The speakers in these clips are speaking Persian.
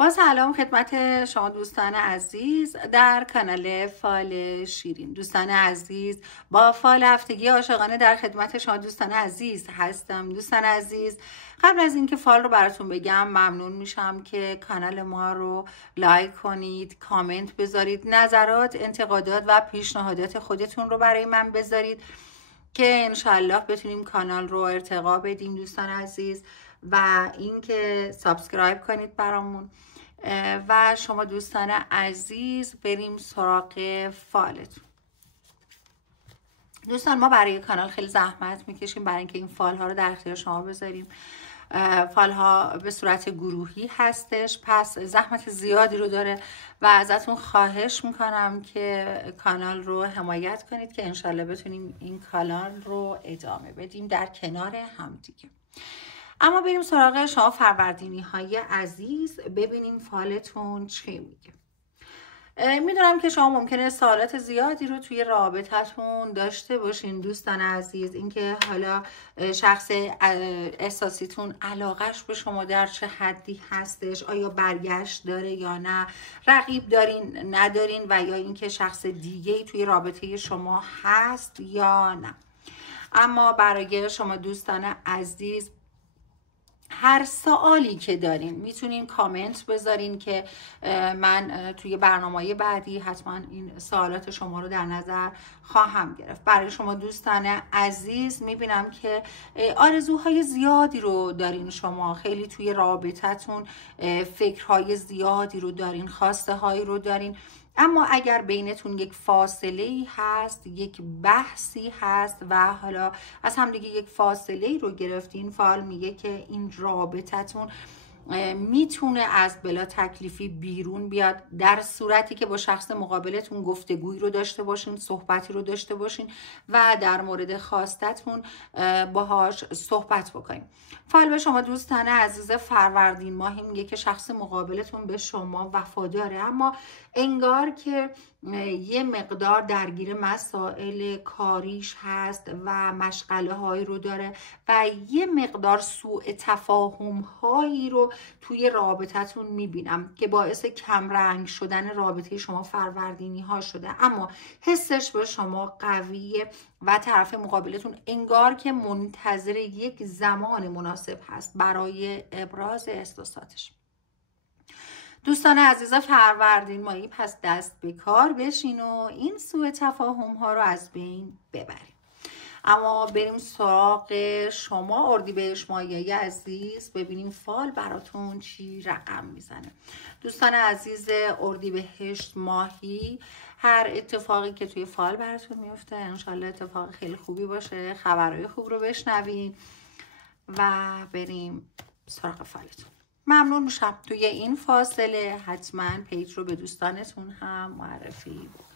با سلام خدمت شما دوستان عزیز در کانال فال شیرین. دوستان عزیز، با فال هفتگی عاشقانه در خدمت شما دوستان عزیز هستم. دوستان عزیز، قبل از اینکه فال رو براتون بگم ممنون میشم که کانال ما رو لایک کنید، کامنت بذارید، نظرات، انتقادات و پیشنهادات خودتون رو برای من بذارید که انشالله بتونیم کانال رو ارتقا بدیم دوستان عزیز، و اینکه سابسکرایب کنید برامون. و شما دوستان عزیز بریم سراغ فالتون. دوستان، ما برای کانال خیلی زحمت میکشیم برای اینکه این فال ها رو در اختیار شما بذاریم. فال ها به صورت گروهی هستش، پس زحمت زیادی رو داره و ازتون خواهش میکنم که کانال رو حمایت کنید که انشالله بتونیم این کانال رو ادامه بدیم در کنار همدیگه. اما بریم سراغ شما فروردینی های عزیز، ببینیم فالتون چی میگه. میدونم که شما ممکنه سوالات زیادی رو توی رابطتون داشته باشین دوستان عزیز، اینکه حالا شخص احساسیتون علاقش به شما در چه حدی هستش، آیا برگشت داره یا نه، رقیب دارین ندارین، و یا اینکه شخص دیگه‌ای توی رابطه شما هست یا نه. اما برای شما دوستان عزیز، هر سوالی که دارین میتونین کامنت بذارین که من توی برنامه‌های بعدی حتما این سوالات شما رو در نظر خواهم گرفت. برای شما دوستان عزیز میبینم که آرزوهای زیادی رو دارین، شما خیلی توی رابطتون فکرهای زیادی رو دارین، خواسته هایی رو دارین، اما اگر بینتون یک فاصله هست، یک بحثی هست و حالا از همدیگه یک فاصله رو گرفتین، فال میگه که این رابطتون میتونه از بلا تکلیفی بیرون بیاد در صورتی که با شخص مقابلتون گفتگویی رو داشته باشین، صحبتی رو داشته باشین و در مورد خواستتون باهاش صحبت بکنین. فال به شما دوستان عزیز فروردین ماهی میگه که شخص مقابلتون به شما وفاداره، اما انگار که یه مقدار درگیر مسائل کاریش هست و مشغله هایی رو داره و یه مقدار سوء تفاهم هایی رو توی رابطتون میبینم که باعث کمرنگ شدن رابطه شما فروردینی ها شده، اما حسش به شما قویه و طرف مقابلتون انگار که منتظر یک زمان مناسب هست برای ابراز احساساتش. دوستان عزیز فروردین ماهی، پس دست به کار بشین و این سوء تفاهم ها رو از بین ببریم. اما بریم سراغ شما اردیبهشت ماهی عزیز، ببینیم فال براتون چی رقم میزنه. دوستان عزیز اردیبهشت ماهی، هر اتفاقی که توی فال براتون میفته انشالله اتفاق خیلی خوبی باشه، خبرهای خوب رو بشنوین و بریم سراغ فالتون. ممنون میشم توی این فاصله حتما پیج رو به دوستانتون هم معرفی بکنید.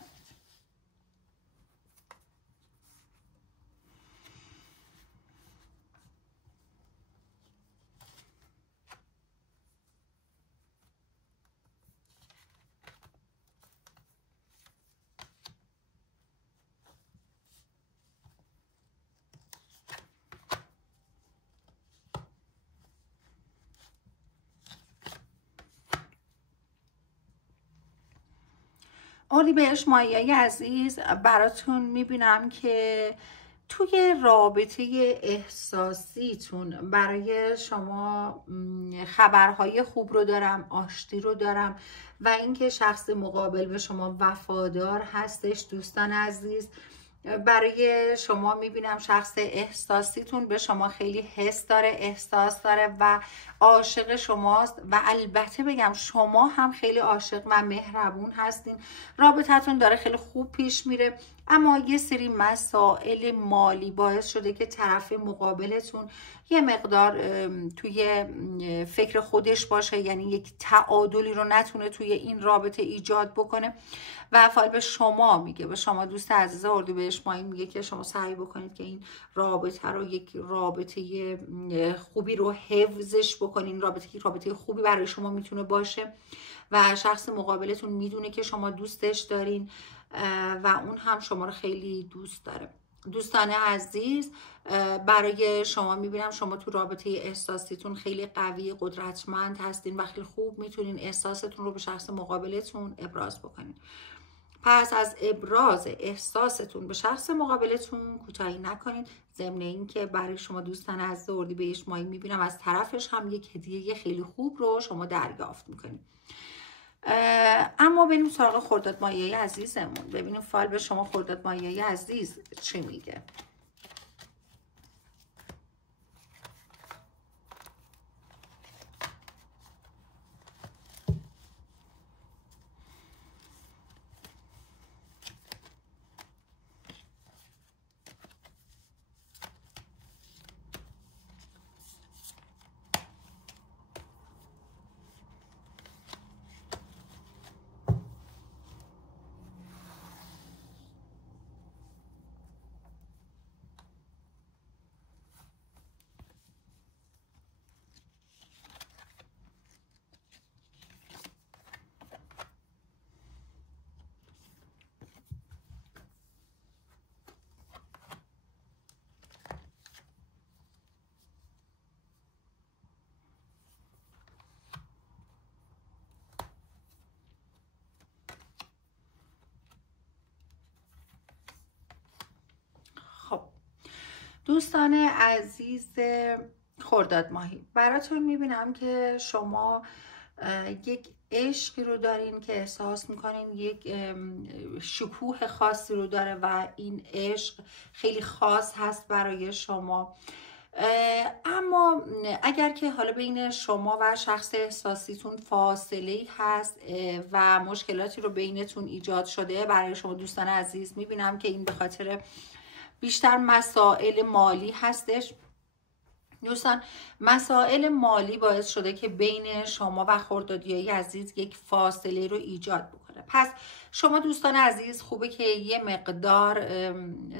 اردیبهشت ماهی عزیز، براتون میبینم که توی رابطه احساسیتون برای شما خبرهای خوب رو دارم، آشتی رو دارم و اینکه شخص مقابل به شما وفادار هستش. دوستان عزیز، برای شما میبینم شخص احساسیتون به شما خیلی حس داره، احساس داره و عاشق شماست و البته بگم شما هم خیلی عاشق و مهربون هستین. رابطتون داره خیلی خوب پیش میره، اما یه سری مسائل مالی باعث شده که طرف مقابلتون یه مقدار توی فکر خودش باشه، یعنی یک تعادلی رو نتونه توی این رابطه ایجاد بکنه و فال به شما میگه، به شما دوست عزیز اردیبهشت ماهی میگه که شما سعی بکنید که این رابطه رو یک رابطه خوبی رو حفظش بکنین، رابطه خوبی برای شما میتونه باشه و شخص مقابلتون میدونه که شما دوستش دارین و اون هم شما رو خیلی دوست داره. دوستان عزیز، برای شما میبینم شما تو رابطه احساسیتون خیلی قوی، قدرتمند هستین و خیلی خوب میتونین احساستون رو به شخص مقابلتون ابراز بکنین. پس از ابراز احساستون به شخص مقابلتون کوتاهی نکنید. ضمن این که برای شما دوستان عزیز اردیبهشت ماهی میبینم از طرفش هم یک هدیه خیلی خوب رو شما دریافت میکنید. اما بریم سراغ خرداد ماهی عزیزمون، ببینیم فال به شما خرداد ماهی عزیز چی میگه. دوستان عزیز خرداد ماهی، براتون میبینم که شما یک عشقی رو دارین که احساس میکنین یک شکوه خاصی رو داره و این عشق خیلی خاص هست برای شما. اما اگر که حالا بین شما و شخص احساسیتون فاصله هست و مشکلاتی رو بینتون ایجاد شده، برای شما دوستان عزیز میبینم که این به خاطر بیشتر مسائل مالی هستش. دوستان مسائل مالی باعث شده که بین شما و خردادیای عزیز یک فاصله رو ایجاد بکنه. پس شما دوستان عزیز خوبه که یه مقدار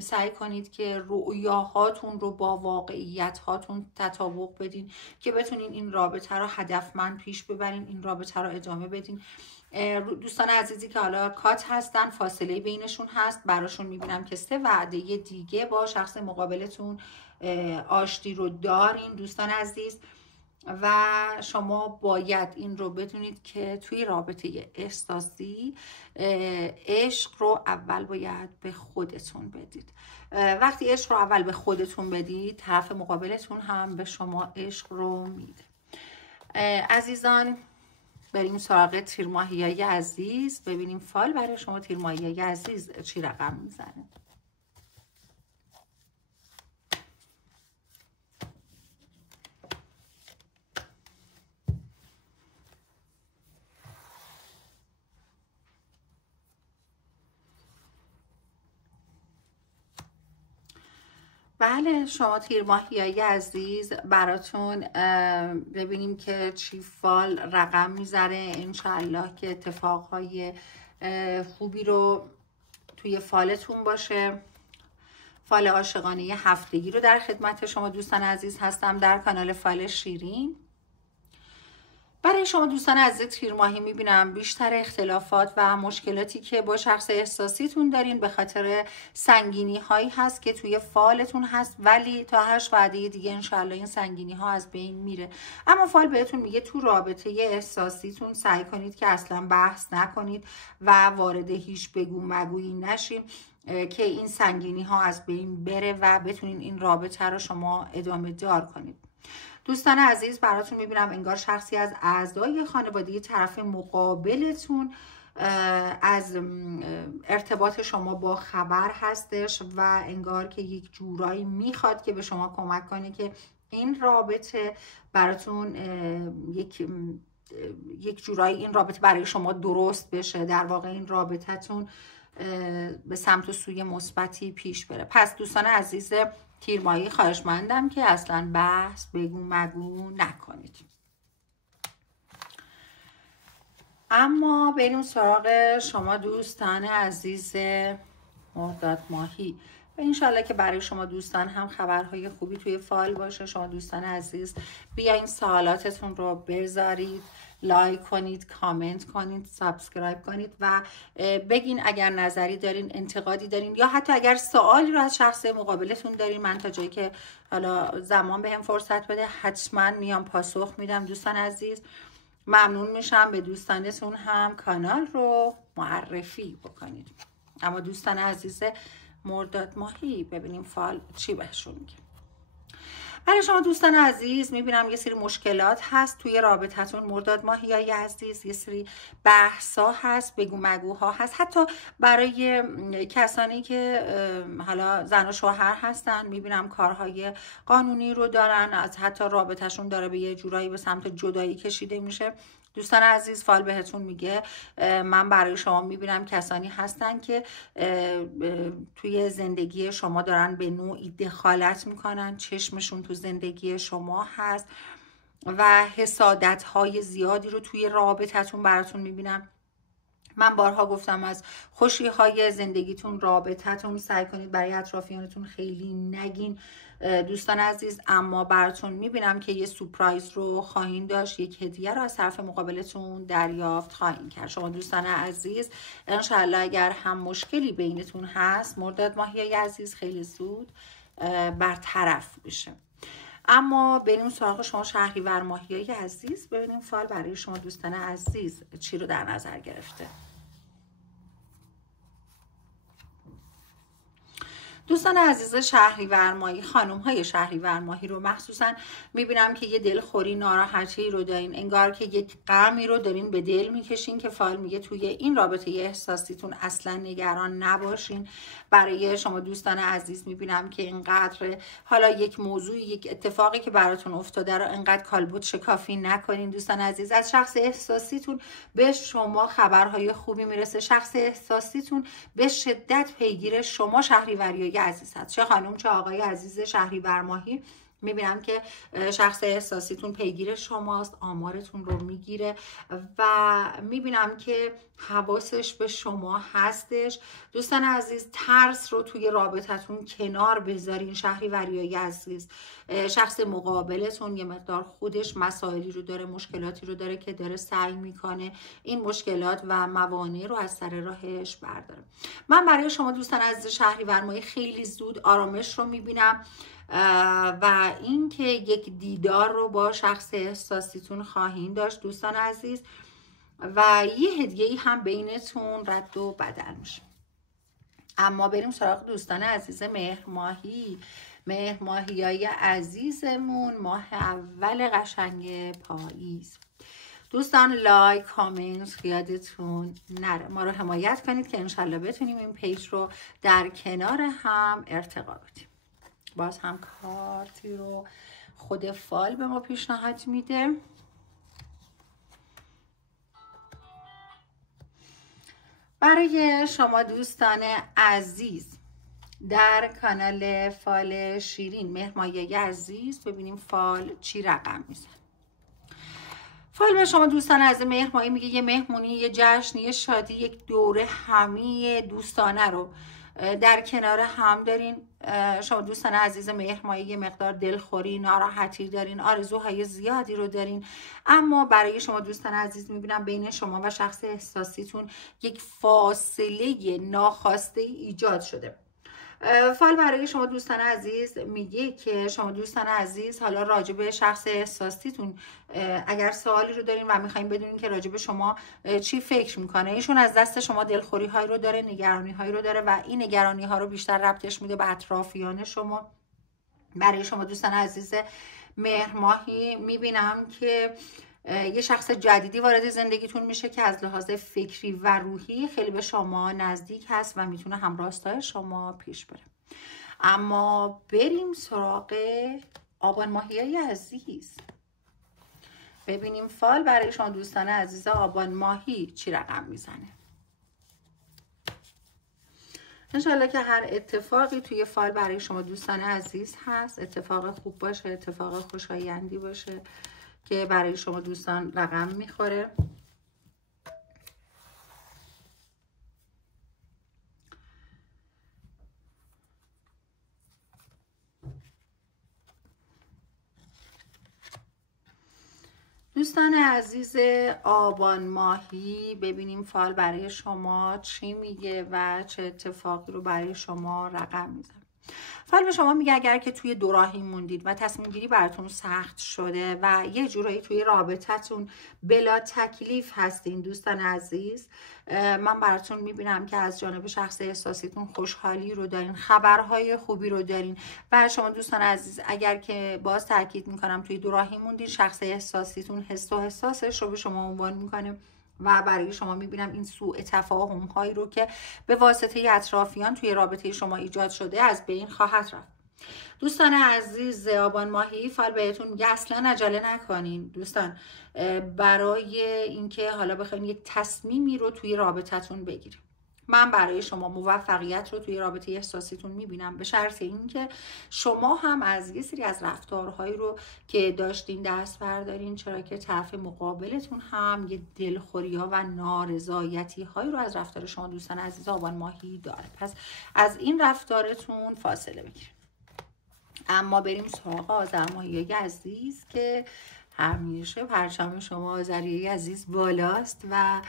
سعی کنید که رؤیاهاتون رو با واقعیت هاتون تطابق بدین که بتونین این رابطه رو هدفمند پیش ببرین، این رابطه رو ادامه بدین. دوستان عزیزی که حالا کات هستن، فاصله بینشون هست، براشون میبینم که 3 وعده دیگه با شخص مقابلتون آشتی رو دارین دوستان عزیز و شما باید این رو بدونید که توی رابطه احساسی عشق رو اول باید به خودتون بدید. وقتی عشق رو اول به خودتون بدید، طرف مقابلتون هم به شما عشق رو میده. عزیزان بریم سراغ تیر ماهیای عزیز، ببینیم فال برای شما تیر ماهیای عزیز چی رقم میزنه. بله شما تیر ماهیای عزیز براتون ببینیم که چی فال رقم میذاره. انشالله که اتفاقهای خوبی رو توی فالتون باشه. فال عاشقانه هفتگی رو در خدمت شما دوستان عزیز هستم در کانال فال شیرین. برای شما دوستان عزیز تیر ماهی میبینم بیشتر اختلافات و مشکلاتی که با شخص احساسیتون دارین به خاطر سنگینی هایی هست که توی فالتون هست، ولی تا 8 وعده دیگه انشالله این سنگینی ها از بین میره. اما فال بهتون میگه تو رابطه احساسیتون سعی کنید که اصلا بحث نکنید و وارد هیچ بگو مگویی نشین که این سنگینی ها از بین بره و بتونین این رابطه رو شما ادامه دار کنید. دوستان عزیز براتون میبینم انگار شخصی از اعضای خانواده طرف مقابلتون از ارتباط شما با خبر هستش و انگار که یک جورایی میخواد که به شما کمک کنه که این رابطه براتون یک جورایی این رابطه برای شما درست بشه، در واقع این رابطتون به سمت و سوی مثبتی پیش بره. پس دوستان عزیز تیر ماهی خواهشمندم که اصلا بحث بگو مگو نکنید. اما بریم سراغ شما دوستان عزیز مرداد ماهی و انشالله که برای شما دوستان هم خبرهای خوبی توی فال باشه. شما دوستان عزیز بیاین سوالاتتون رو بذارید، لایک کنید، کامنت کنید، سابسکرایب کنید و بگین اگر نظری دارین، انتقادی دارین یا حتی اگر سوالی رو از شخص مقابلتون دارین. من تا جایی که حالا زمان بهم فرصت بده حتما میام پاسخ میدم. دوستان عزیز ممنون میشم به دوستانتون هم کانال رو معرفی بکنید. اما دوستان عزیز مرداد ماهی ببینیم فال چی بهشون میگه. برای شما دوستان عزیز میبینم یه سری مشکلات هست توی رابطتون مرداد ماهیای عزیز، یه سری بحثا هست، بگو مگوها هست، حتی برای کسانی که حالا زن و شوهر هستن میبینم کارهای قانونی رو دارن، از حتی رابطهشون داره به یه جورایی به سمت جدایی کشیده میشه. دوستان عزیز فال بهتون میگه من برای شما میبینم کسانی هستن که توی زندگی شما دارن به نوعی دخالت میکنن، چشمشون تو زندگی شما هست و حسادت های زیادی رو توی رابطتون براتون میبینم. من بارها گفتم از خوشی های زندگیتون، رابطتون سعی کنید برای اطرافیانتون خیلی نگین دوستان عزیز، اما براتون میبینم که یه سورپرایز رو خواهید داشت، یک هدیه رو از طرف مقابلتون دریافت خواهید کرد. شما دوستان عزیز انشالله اگر هم مشکلی بینتون هست مرداد ماهی عزیز خیلی زود برطرف بشه. اما بریم سراغ شما شهریور ماهیای عزیز، ببینیم فال برای شما دوستان عزیز چی رو در نظر گرفته. دوستان عزیز شهریور ماهی، خانم های شهریور ماهی رو مخصوصا میبینم که یه دلخوری، ناراحتی رو دارین، انگار که یک غمی رو دارین به دل میکشین که فال میگه توی این رابطه احساسیتون اصلا نگران نباشین. برای شما دوستان عزیز میبینم که اینقدر حالا یک موضوع، یک اتفاقی که براتون افتاده رو انقدر کالبد شکافی نکنین. دوستان عزیز از شخص احساسیتون به شما خبرهای خوبی میرسه، شخص احساسیتون به شدت پیگیر شما شهریوریای عزیز هست، چه خانم چه آقای عزیز شهریور ماهی. میبینم که شخص احساسیتون پیگیر شماست، آمارتون رو میگیره و میبینم که حواسش به شما هستش. دوستان عزیز ترس رو توی رابطتون کنار بذارین شهریوریای عزیز. شخص مقابلتون یه مقدار خودش مسائلی رو داره، مشکلاتی رو داره که داره سعی میکنه این مشکلات و موانع رو از سر راهش برداره. من برای شما دوستان عزیز شهریور ماهی خیلی زود آرامش رو میبینم و اینکه یک دیدار رو با شخص احساسیتون خواهید داشت دوستان عزیز و یه هدیه‌ای هم بینتون رد و بدل میشه. اما بریم سراغ دوستان عزیز مهر ماهی. مهر ماهیای عزیزمون ماه اول قشنگ پاییز. دوستان لایک، کامنت یادتون نره، ما رو حمایت کنید که انشالله بتونیم این پیج رو در کنار هم ارتقا بدیم. باز هم کارتی رو خود فال به ما پیشنهاد میده. برای شما دوستان عزیز در کانال فال شیرین مهر ماهیای عزیز ببینیم فال چی رقم میزن. فال به شما دوستان عزیز مهر ماهی میگه یه مهمونی، یه جشن، یه شادی، یک دوره همی دوستانه رو در کنار هم دارین. شما دوستان عزیز مهر ماهی یه مقدار دلخوری، ناراحتی دارین، آرزوهای زیادی رو دارین، اما برای شما دوستان عزیز میبینم بین شما و شخص احساسیتون یک فاصله ناخواسته ایجاد شده. فال برای شما دوستان عزیز میگه که شما دوستان عزیز حالا راجع به شخص احساسیتون اگر سوالی رو دارین و میخواین بدونین که راجع به شما چی فکر میکنه، ایشون از دست شما دلخوری های رو داره، نگرانی های رو داره و این نگرانی ها رو بیشتر ربطش میده به اطرافیان شما. برای شما دوستان عزیز مهر ماهی میبینم که یه شخص جدیدی وارد زندگیتون میشه که از لحاظ فکری و روحی خیلی به شما نزدیک هست و میتونه همراستای شما پیش بره. اما بریم سراغ آبان ماهیای عزیز ببینیم فال برای شما دوستان عزیز آبان ماهی چی رقم میزنه. انشالله که هر اتفاقی توی فال برای شما دوستان عزیز هست اتفاق خوب باشه، اتفاق خوشایندی باشه که برای شما دوستان رقم میخوره. دوستان دوستان عزیز آبان ماهی، ببینیم فال برای شما چی میگه و چه اتفاقی رو برای شما رقم میزنه. فال به شما میگه اگر که توی دوراهی موندید و تصمیم گیری براتون سخت شده و یه جورایی توی رابطتون بلا تکلیف هستین دوستان عزیز، من براتون میبینم که از جانب شخص احساسیتون خوشحالی رو دارین، خبرهای خوبی رو دارین. و شما دوستان عزیز اگر که باز تاکید میکنم توی دوراهی موندین، شخص احساسیتون حس و احساسش رو به شما عنوان میکنه و برای شما میبینم این سوء تفاهم هایی رو که به واسطه اطرافیان توی رابطه شما ایجاد شده از بین خواهد رفت. دوستان عزیز آبان ماهی، فال بهتون میگه اصلا عجله نکنین دوستان، برای اینکه حالا بخواین یک تصمیمی رو توی رابطتون بگیرین. من برای شما موفقیت رو توی رابطه احساسیتون میبینم، به شرط اینکه شما هم از یه سری از رفتارهایی رو که داشتین دست بردارین، چرا که طرف مقابلتون هم یه دلخوری ها و نارضایتی هایی رو از رفتار شما دوستان عزیز آبان ماهی داره. پس از این رفتارتون فاصله بگیرین. اما بریم سراغ آذر ماهی عزیز که همیشه پرچم شما آذریه عزیز بالاست و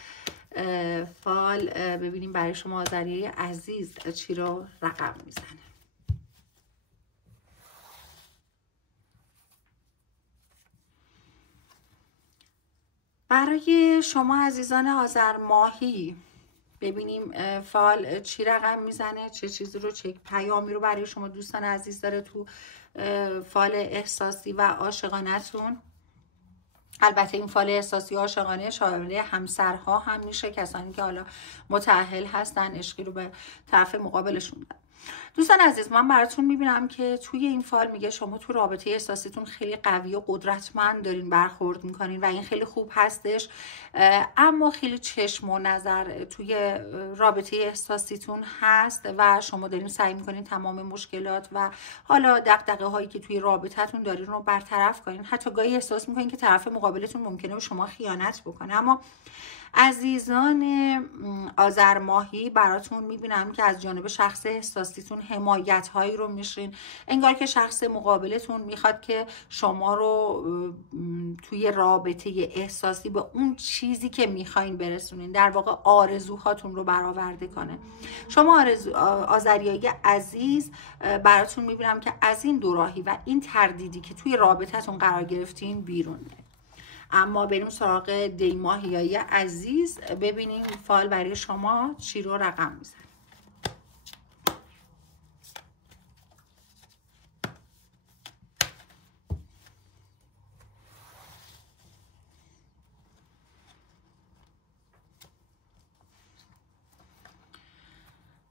فال ببینیم برای شما آذریه عزیز چی رو رقم میزنه. برای شما عزیزان آذر ماهی ببینیم فال چی رقم میزنه، چه چیزی رو، چه پیامی رو برای شما دوستان عزیز داره تو فال احساسی و عاشقانه‌تون. البته این فال احساسی عاشقانه شامل همسرها هم میشه، کسانی که حالا متأهل هستن، عشقی رو به طرف مقابلشون دارن. دوستان عزیز من براتون میبینم که توی این فال میگه شما تو رابطه احساسیتون خیلی قوی و قدرتمند دارین برخورد میکنین و این خیلی خوب هستش، اما خیلی چشم و نظر توی رابطه احساسیتون هست و شما دارین سعی میکنین تمام مشکلات و حالا دغدغه هایی که توی رابطتون دارین رو برطرف کنین. حتی گاهی احساس میکنین که طرف مقابلتون ممکنه به شما خیانت بکنه. اما عزیزان آذر ماهی براتون میبینم که از جانب شخص احساسیتون حمایت هایی رو میشین، انگار که شخص مقابلتون میخواد که شما رو توی رابطه احساسی به اون چیزی که میخواین برسونین، در واقع آرزوهاتون رو برآورده کنه. شما آذریای عزیز براتون میبینم که از این دوراهی و این تردیدی که توی رابطتون قرار گرفتین بیرون میاد. اما بریم سراغ دی ماهیای عزیز، ببینیم فال برای شما چی رو رقم میزنه.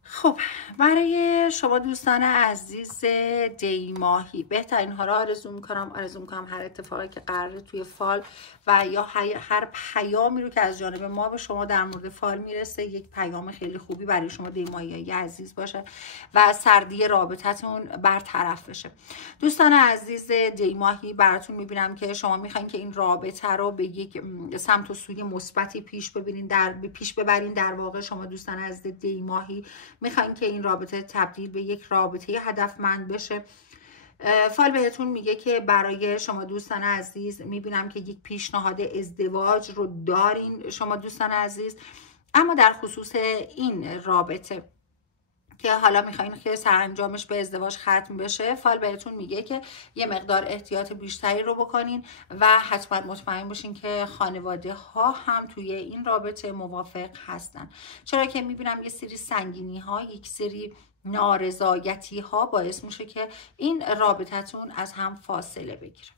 خب برای شما دوستان عزیز دی ماهی بهترین ها را آرزو میکنم هر اتفاقی که قراره توی فال و یا هر پیامی رو که از جانب ما به شما در مورد فال میرسه یک پیام خیلی خوبی برای شما دی ماهی عزیز باشه و سردی رابطتون برطرف بشه. دوستان عزیز دی ماهی براتون میبینم که شما میخواین که این رابطه رو به یک سمت و سوی مثبتی پیش ببرین. در واقع شما دوستان عزیز دی ماهی میخواین که این رابطه تبدیل به یک رابطه هدفمند بشه. فال بهتون میگه که برای شما دوستان عزیز میبینم که یک پیشنهاد ازدواج رو دارین شما دوستان عزیز، اما در خصوص این رابطه که حالا میخواین که سرانجامش به ازدواج ختم بشه، فال بهتون میگه که یه مقدار احتیاط بیشتری رو بکنین و حتما مطمئن باشین که خانواده ها هم توی این رابطه موافق هستن، چرا که میبینم یه سری سنگینی ها، یک سری نارضایتی ها باعث میشه که این رابطتون از هم فاصله بگیره.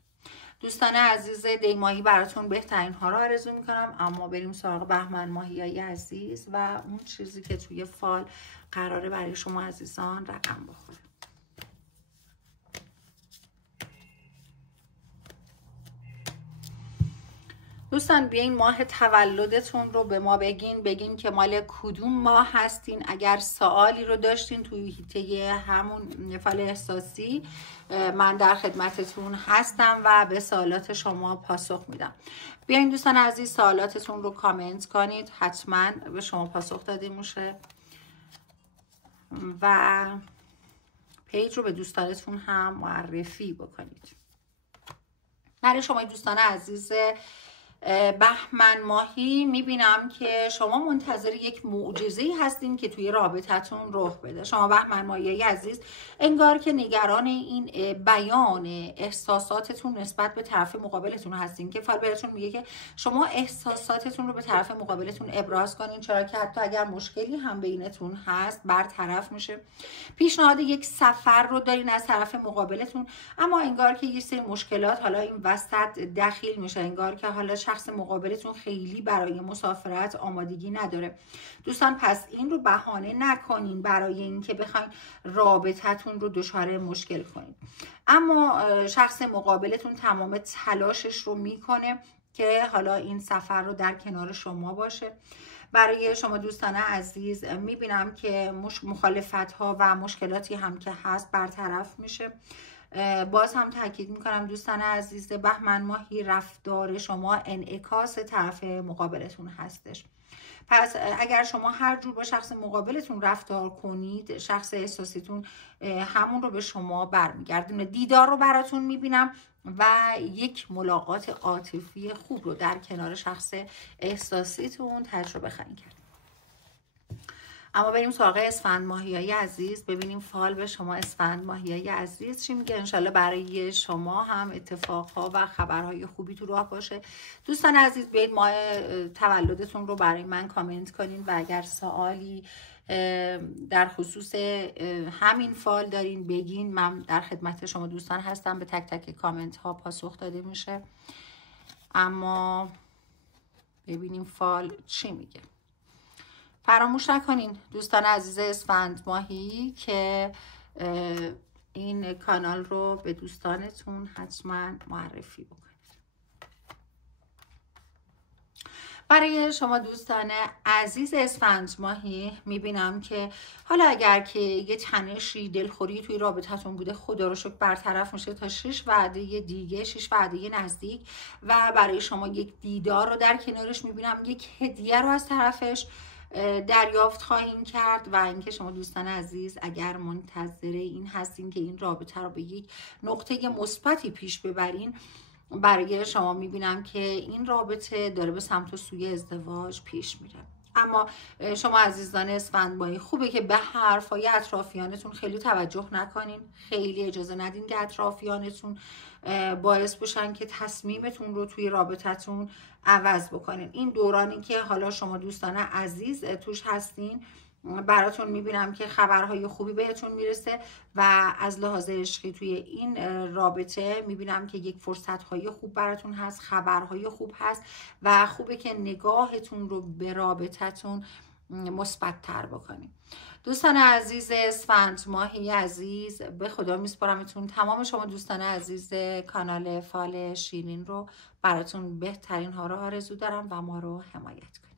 دوستان عزیز دی ماهی براتون بهترین ها رو آرزو میکنم، اما بریم سراغ بهمن ماهیای عزیز و اون چیزی که توی فال قراره برای شما عزیزان رقم بخوره. دوستان بیاین ماه تولدتون رو به ما بگین که مال کدوم ماه هستین. اگر سوالی رو داشتین توی حیطه همون فال احساسی، من در خدمتتون هستم و به سوالات شما پاسخ میدم. بیاین دوستان عزیز سوالاتتون رو کامنت کنید، حتما به شما پاسخ داده میشه و پیج رو به دوستانتون هم معرفی بکنید. برای شما دوستان عزیز بهمن ماهی میبینم که شما منتظر یک معجزه‌ای هستین که توی رابطتون رخ بده. شما بهمن ماهی عزیز انگار که نگران این بیان احساساتتون نسبت به طرف مقابلتون هستین که فال بهتون میگه که شما احساساتتون رو به طرف مقابلتون ابراز کنین، چرا که حتی اگر مشکلی هم بینتون هست برطرف میشه. پیشنهاد یک سفر رو دارین از طرف مقابلتون، اما انگار که یه سری مشکلات حالا این وسط دخیل میشه، انگار که حالا شخص مقابلتون خیلی برای مسافرت آمادگی نداره. دوستان پس این رو بهانه نکنین برای اینکه بخواید رابطتون رو دچار مشکل کنین، اما شخص مقابلتون تمام تلاشش رو میکنه که حالا این سفر رو در کنار شما باشه. برای شما دوستان عزیز میبینم که مخالفت ها و مشکلاتی هم که هست برطرف میشه. باز هم تاکید میکنم دوستان عزیز بهمن ماهی رفتار شما انعکاس طرف مقابلتون هستش. پس اگر شما هر جور با شخص مقابلتون رفتار کنید، شخص احساسیتون همون رو به شما برمیگردونه. دیدار رو براتون میبینم و یک ملاقات عاطفی خوب رو در کنار شخص احساسیتون تجربه خواهید کرد. اما بریم سراغ اسفند ماهیای عزیز، ببینیم فال به شما اسفند ماهیای عزیز چی میگه. انشالله برای شما هم اتفاقها و خبرهای خوبی تو راه باشه. دوستان عزیز بیاید ماه تولدتون رو برای من کامنت کنین و اگر سوالی در خصوص همین فال دارین بگین، من در خدمت شما دوستان هستم. به تک تک کامنت ها پاسخ داده میشه. اما ببینیم فال چی میگه. فراموش نکنین دوستان عزیز اسفند ماهی که این کانال رو به دوستانتون حتما معرفی بکنید. برای شما دوستان عزیز اسفند ماهی میبینم که حالا اگر که یه تنشی دلخوری توی رابطتون بوده، خدا رو شکر برطرف میشه تا 6 وعده دیگه، 6 وعده نزدیک، و برای شما یک دیدار رو در کنارش میبینم، یک هدیه رو از طرفش دریافت خواهیم کرد. و اینکه شما دوستان عزیز اگر منتظر این هستین که این رابطه رو به یک نقطه مثبتی پیش ببرین، برای شما میبینم که این رابطه داره به سمت و سوی ازدواج پیش میره. اما شما عزیزان اسفند ماهی خوبه که به حرفای اطرافیانتون خیلی توجه نکنین، خیلی اجازه ندین که اطرافیانتون باعث بشن که تصمیمتون رو توی رابطتون عوض بکنین. این دورانی که حالا شما دوستان عزیز توش هستین، براتون میبینم که خبرهای خوبی بهتون میرسه و از لحاظ عشقی توی این رابطه میبینم که یک فرصتهای خوب براتون هست، خبرهای خوب هست و خوبه که نگاهتون رو به رابطتون مثبت تر بکنید. دوستان عزیز اسفند ماهی عزیز به خدا میسپارمتون. تمام شما دوستان عزیز کانال فال شیرین رو براتون بهترین ها رو آرزو دارم و ما رو حمایت کنید.